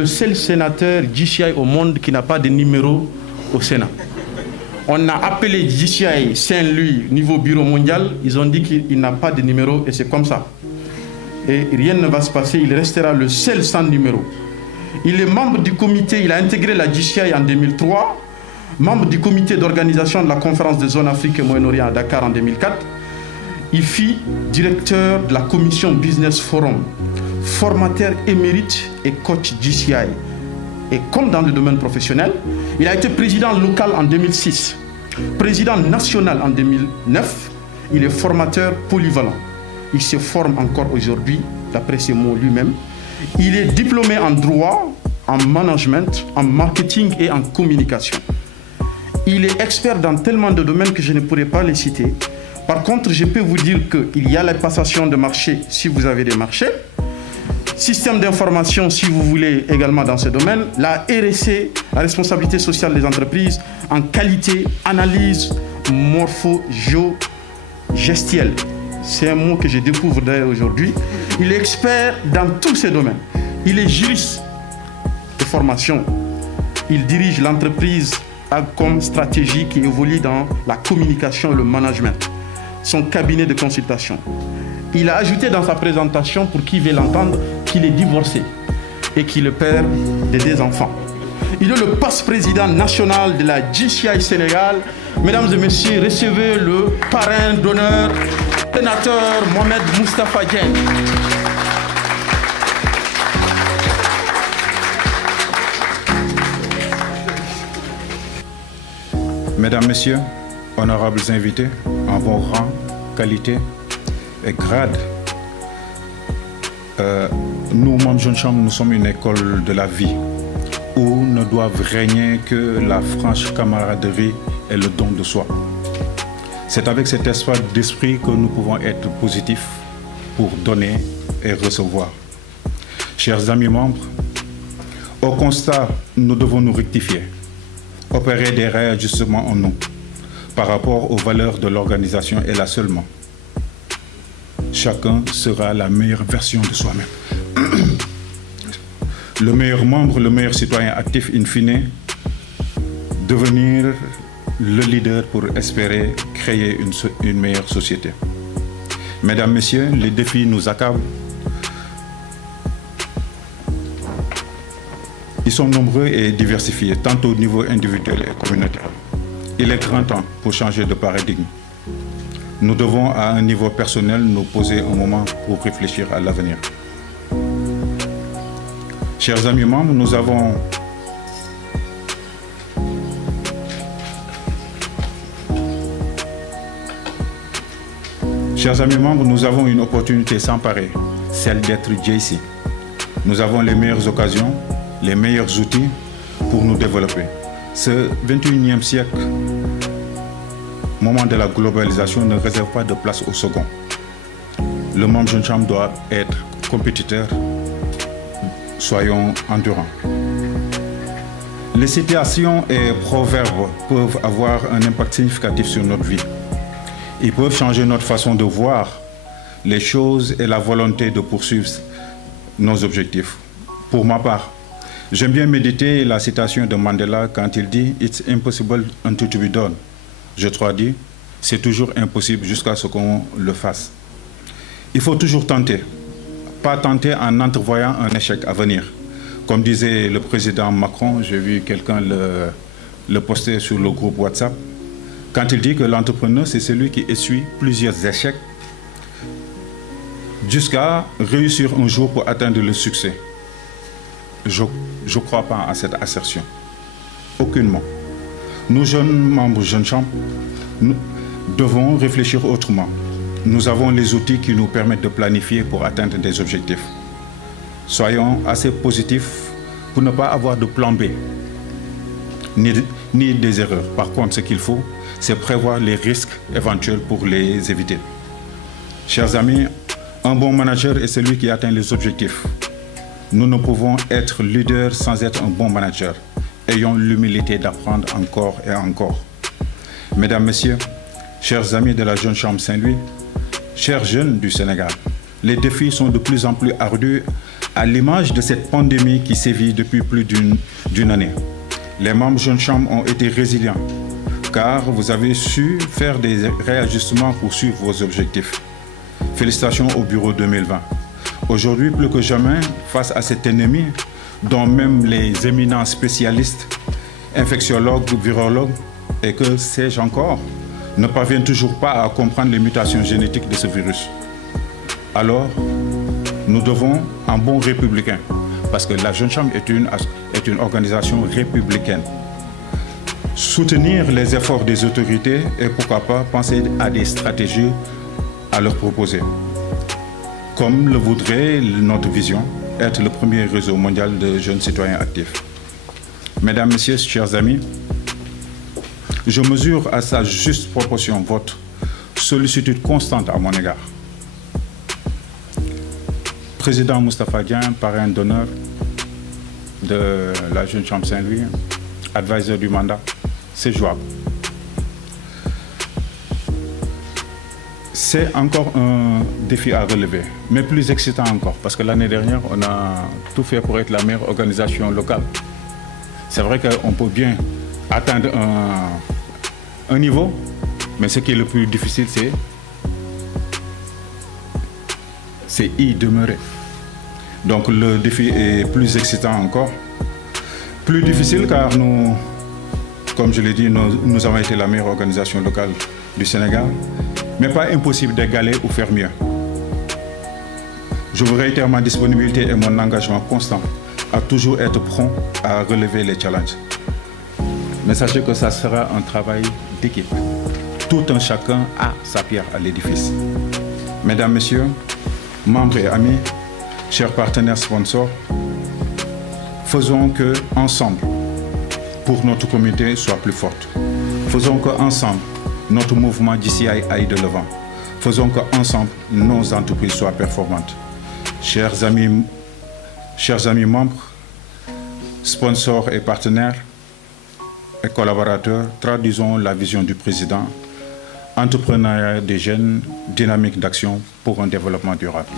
le seul sénateur JCI au monde qui n'a pas de numéro au Sénat. On a appelé JCI Saint-Louis niveau bureau mondial, ils ont dit qu'il n'a pas de numéro et c'est comme ça. Et rien ne va se passer, il restera le seul sans numéro. Il est membre du comité, il a intégré la JCI en 2003, membre du comité d'organisation de la conférence des zones Afrique et Moyen-Orient à Dakar en 2004. Il fut directeur de la commission Business Forum, formateur émérite et coach JCI. Et comme dans le domaine professionnel, il a été président local en 2006, président national en 2009. Il est formateur polyvalent. Il se forme encore aujourd'hui, d'après ses mots lui-même. Il est diplômé en droit, en management, en marketing et en communication. Il est expert dans tellement de domaines que je ne pourrais pas les citer. Par contre, je peux vous dire qu'il y a la passation de marché si vous avez des marchés, système d'information si vous voulez également dans ce domaine, la RSE, la responsabilité sociale des entreprises, en qualité, analyse, morpho-gestuelle. C'est un mot que je découvre d'ailleurs aujourd'hui. Il est expert dans tous ces domaines. Il est juriste de formation. Il dirige l'entreprise Agcom Stratégie qui évolue dans la communication et le management. Son cabinet de consultation. Il a ajouté dans sa présentation, pour qui veut l'entendre, qu'il est divorcé et qu'il est père de 2 enfants. Il est le passe-président national de la JCI Sénégal. Mesdames et messieurs, recevez le parrain d'honneur, sénateur Mohamed Moustapha Dieng. Mesdames, Messieurs, honorables invités, en vos rangs, qualités et grades, nous, membres Jeune Chambre, nous sommes une école de la vie où ne doivent régner que la franche camaraderie et le don de soi. C'est avec cet espace d'esprit que nous pouvons être positifs pour donner et recevoir. Chers amis membres, au constat, nous devons nous rectifier, opérer des réajustements en nous par rapport aux valeurs de l'organisation et là seulement. Chacun sera la meilleure version de soi-même. Le meilleur membre, le meilleur citoyen actif, in fine, devenir le leader pour espérer créer une meilleure société. Mesdames, Messieurs, les défis nous accablent. Ils sont nombreux et diversifiés, tant au niveau individuel et communautaire. Il est grand temps pour changer de paradigme. Nous devons, à un niveau personnel, nous poser un moment pour réfléchir à l'avenir. Chers amis membres, nous avons une opportunité sans pareille, celle d'être JC. Nous avons les meilleures occasions, les meilleurs outils pour nous développer. Ce 21e siècle, moment de la globalisation, ne réserve pas de place au second. Le membre Jeune Chambre doit être compétiteur. Soyons endurants. Les citations et proverbes peuvent avoir un impact significatif sur notre vie. Ils peuvent changer notre façon de voir les choses et la volonté de poursuivre nos objectifs. Pour ma part, j'aime bien méditer la citation de Mandela quand il dit « It's impossible until to be done ». Je traduis, c'est toujours impossible jusqu'à ce qu'on le fasse. Il faut toujours tenter. Pas tenter en entrevoyant un échec à venir. Comme disait le président Macron, j'ai vu quelqu'un le poster sur le groupe WhatsApp, quand il dit que l'entrepreneur, c'est celui qui essuie plusieurs échecs jusqu'à réussir un jour pour atteindre le succès. Je ne crois pas à cette assertion. Aucunement. Nous, jeunes membres Jeune Chambre, nous devons réfléchir autrement. Nous avons les outils qui nous permettent de planifier pour atteindre des objectifs. Soyons assez positifs pour ne pas avoir de plan B, ni des erreurs. Par contre, ce qu'il faut, c'est prévoir les risques éventuels pour les éviter. Chers amis, un bon manager est celui qui atteint les objectifs. Nous ne pouvons être leaders sans être un bon manager. Ayons l'humilité d'apprendre encore et encore. Mesdames, Messieurs, chers amis de la Jeune Chambre Saint-Louis, chers jeunes du Sénégal, les défis sont de plus en plus ardus À l'image de cette pandémie qui sévit depuis plus d'une année, les membres Jeune Chambre ont été résilients car vous avez su faire des réajustements pour suivre vos objectifs. Félicitations au Bureau 2020. Aujourd'hui, plus que jamais, face à cet ennemi, dont même les éminents spécialistes, infectiologues, virologues, et que sais-je encore, ne parviennent toujours pas à comprendre les mutations génétiques de ce virus. Alors, nous devons, en bon républicain, parce que la Jeune Chambre est une organisation républicaine, soutenir les efforts des autorités et pourquoi pas penser à des stratégies à leur proposer. Comme le voudrait notre vision, être le premier réseau mondial de jeunes citoyens actifs. Mesdames, Messieurs, chers amis, je mesure à sa juste proportion votre sollicitude constante à mon égard. Président Moustapha Dieng, parrain d'honneur de la Jeune Chambre Saint-Louis, advisor du mandat, c'est jouable. C'est encore un défi à relever, mais plus excitant encore, parce que l'année dernière, on a tout fait pour être la meilleure organisation locale. C'est vrai qu'on peut bien atteindre un niveau, mais ce qui est le plus difficile, c'est y demeurer. Donc le défi est plus excitant encore. Plus difficile car nous, comme je l'ai dit, nous avons été la meilleure organisation locale du Sénégal, mais pas impossible d'égaler ou faire mieux. Je vous réitère ma disponibilité et mon engagement constant à toujours être prompt à relever les challenges. Mais sachez que ça sera un travail d'équipe. Tout un chacun a sa pierre à l'édifice. Mesdames, Messieurs, membres et amis, chers partenaires sponsors, faisons que ensemble, pour notre communauté soit plus forte. Faisons que ensemble, notre mouvement DCI aille de l'avant. Faisons que ensemble, nos entreprises soient performantes. Chers amis membres, sponsors et partenaires et collaborateurs, traduisons la vision du président, entrepreneuriat des jeunes, dynamique d'action pour un développement durable.